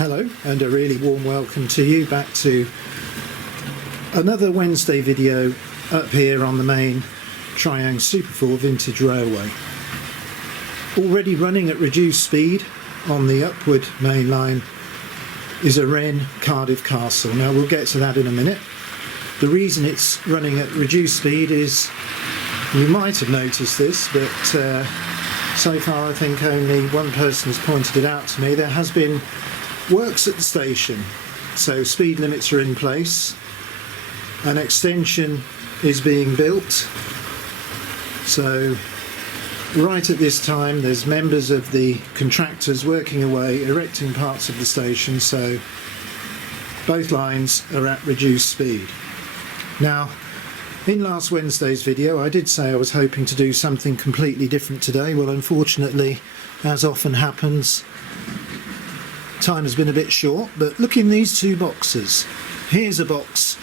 Hello, and a really warm welcome to you back to another Wednesday video up here on the main Triang Super4 Vintage Railway. Already running at reduced speed on the upward main line is a Wrenn Cardiff Castle. Now we'll get to that in a minute. The reason it's running at reduced speed is, you might have noticed this, but so far I think only one person has pointed it out to me. There has been works at the station, so speed limits are in place, an extension is being built, so right at this time there's members of the contractors working away erecting parts of the station, so both lines are at reduced speed. Now, in last Wednesday's video I did say I was hoping to do something completely different today. Well, unfortunately, as often happens, time has been a bit short, but look in these two boxes. Here's a box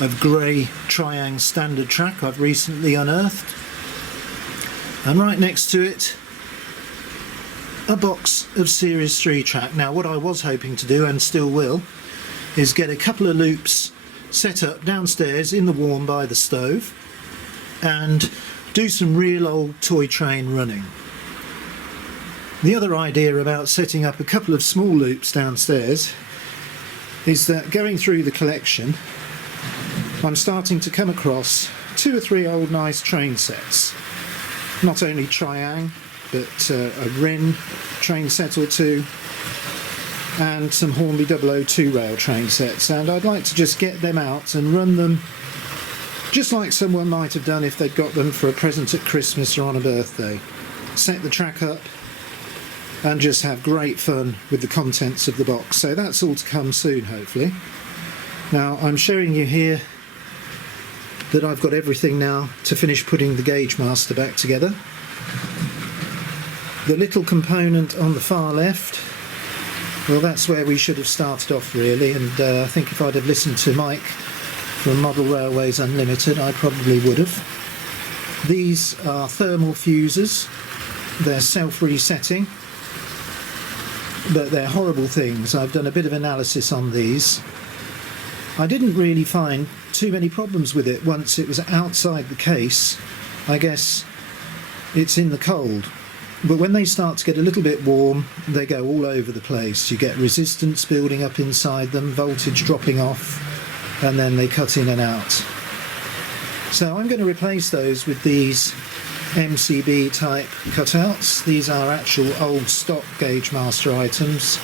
of grey Triang standard track I've recently unearthed, and right next to it a box of Series 3 track. Now what I was hoping to do, and still will, is get a couple of loops set up downstairs in the warm by the stove and do some real old toy train running. The other idea about setting up a couple of small loops downstairs is that going through the collection I'm starting to come across 2 or 3 old nice train sets. Not only Triang, but a Wrenn train set or two and some Hornby 002 rail train sets, and I'd like to just get them out and run them just like someone might have done if they'd got them for a present at Christmas or on a birthday. Set the track up and just have great fun with the contents of the box. So that's all to come soon, hopefully. Now I'm showing you here that I've got everything now to finish putting the gauge master back together. The little component on the far left, well, that's where we should have started off really, and I think if I'd have listened to Mike from Model Railways Unlimited I probably would have. These are thermal fuses, they're self-resetting, but they're horrible things. I've done a bit of analysis on these. I didn't really find too many problems with it once it was outside the case. I guess it's in the cold, but when they start to get a little bit warm they go all over the place. You get resistance building up inside them, voltage dropping off, and then they cut in and out. So I'm going to replace those with these MCB type cutouts. These are actual old stock gauge master items.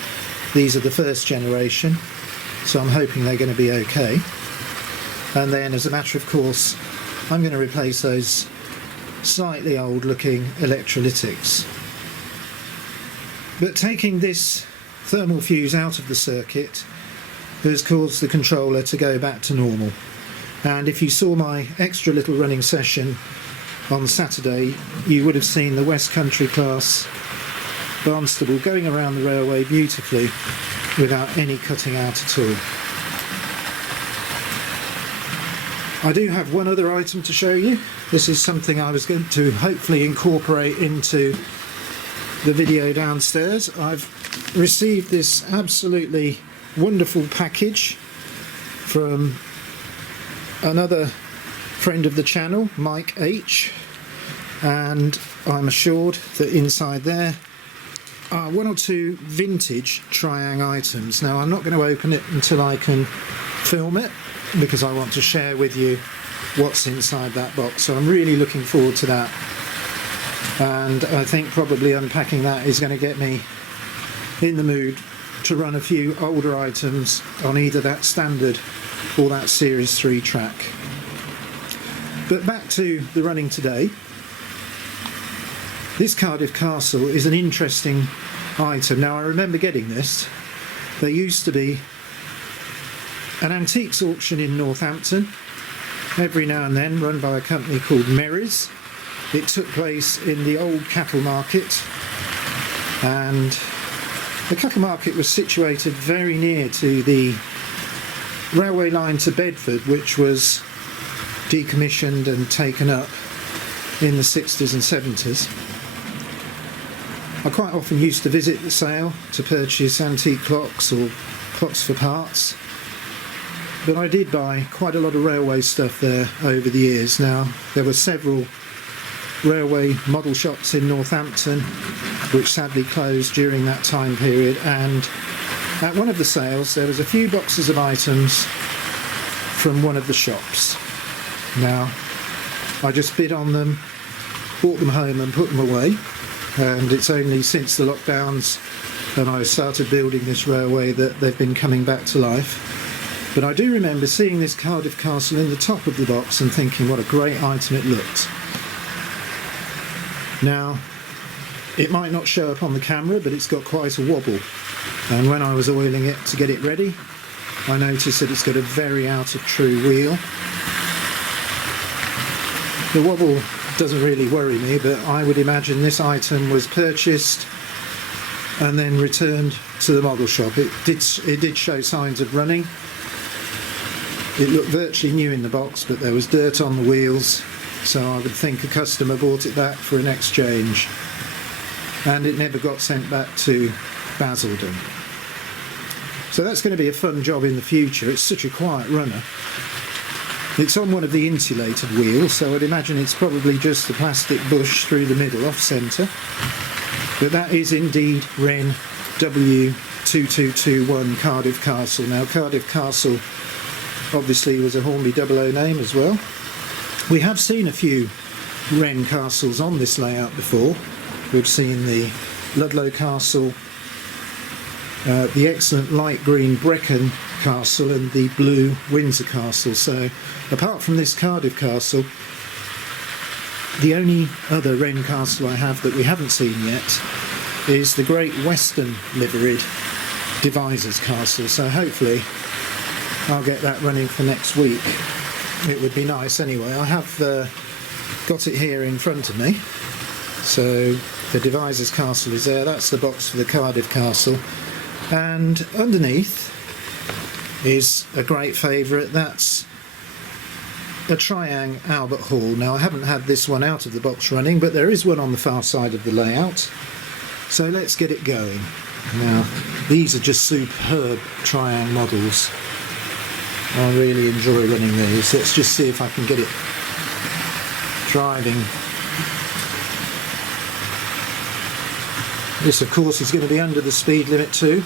These are the first generation, so I'm hoping they're going to be okay. And then, as a matter of course, I'm going to replace those slightly old looking electrolytics. But taking this thermal fuse out of the circuit has caused the controller to go back to normal. And if you saw my extra little running session on Saturday, you would have seen the West Country class Barnstable going around the railway beautifully without any cutting out at all. I do have one other item to show you. This is something I was going to hopefully incorporate into the video downstairs. I've received this absolutely wonderful package from another friend of the channel, Mike H, and I'm assured that inside there are 1 or 2 vintage Triang items. Now I'm not going to open it until I can film it, because I want to share with you what's inside that box, so I'm really looking forward to that, and I think probably unpacking that is going to get me in the mood to run a few older items on either that standard or that Series 3 track. But back to the running today. This Cardiff Castle is an interesting item. Now I remember getting this. There used to be an antiques auction in Northampton every now and then, run by a company called Merry's. It took place in the old cattle market, and the cattle market was situated very near to the railway line to Bedford, which was decommissioned and taken up in the 60s and 70s. I quite often used to visit the sale to purchase antique clocks or clocks for parts, but I did buy quite a lot of railway stuff there over the years. Now, there were several railway model shops in Northampton which sadly closed during that time period, and at one of the sales there was a few boxes of items from one of the shops. Now, I just bid on them, brought them home and put them away, and it's only since the lockdowns and I started building this railway that they've been coming back to life. But I do remember seeing this Cardiff castle in the top of the box and thinking what a great item it looked. Now, it might not show up on the camera, but it's got quite a wobble, and when I was oiling it to get it ready, I noticed that it's got a very out of true wheel. The wobble doesn't really worry me, but I would imagine this item was purchased and then returned to the model shop. It did show signs of running. It looked virtually new in the box, but there was dirt on the wheels, so I would think a customer bought it back for an exchange, and it never got sent back to Basildon. So that's going to be a fun job in the future. It's such a quiet runner. It's on one of the insulated wheels, so I'd imagine it's probably just the plastic bush through the middle, off-centre. But that is indeed Wrenn W2221 Cardiff Castle. Now, Cardiff Castle obviously was a Hornby 00 name as well. We have seen a few Wrenn castles on this layout before. We've seen the Ludlow Castle, the excellent light green Brecon Castle, and the blue Windsor Castle. So apart from this Cardiff Castle, the only other Wrenn castle I have that we haven't seen yet is the Great Western liveried Devizes Castle. So hopefully I'll get that running for next week. It would be nice anyway. I have got it here in front of me. So the Devizes Castle is there. That's the box for the Cardiff Castle. And underneath is a great favourite. That's a Triang Albert Hall. Now, I haven't had this one out of the box running, but there is one on the far side of the layout. So let's get it going. Now, these are just superb Triang models. I really enjoy running these. Let's just see if I can get it driving. This, of course, is going to be under the speed limit too,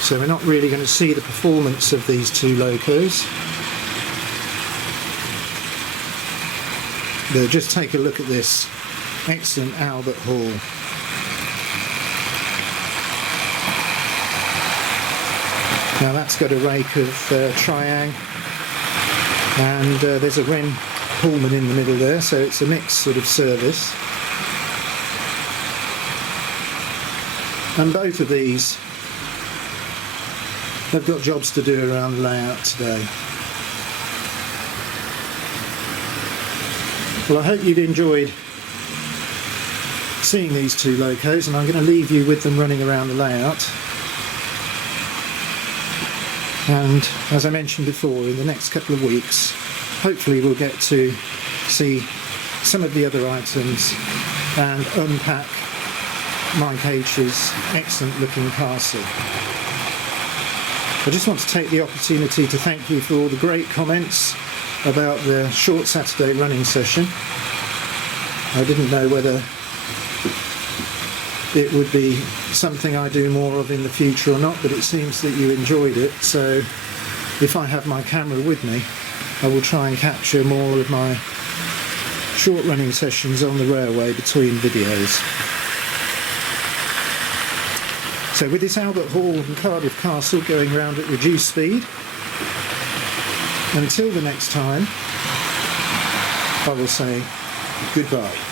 so we're not really going to see the performance of these two locos. But just take a look at this excellent Albert Hall. Now, that's got a rake of Triang, and there's a Wrenn Pullman in the middle there, so it's a mixed sort of service. And both of these have got jobs to do around the layout today. Well, I hope you've enjoyed seeing these two locos, and I'm going to leave you with them running around the layout. And as I mentioned before, in the next couple of weeks, hopefully we'll get to see some of the other items and unpack Mike H's excellent looking castle. I just want to take the opportunity to thank you for all the great comments about the short Saturday running session. I didn't know whether it would be something I do more of in the future or not, but it seems that you enjoyed it, so if I have my camera with me, I will try and capture more of my short running sessions on the railway between videos. So with this Albert Hall and Cardiff Castle going round at reduced speed, until the next time, I will say goodbye.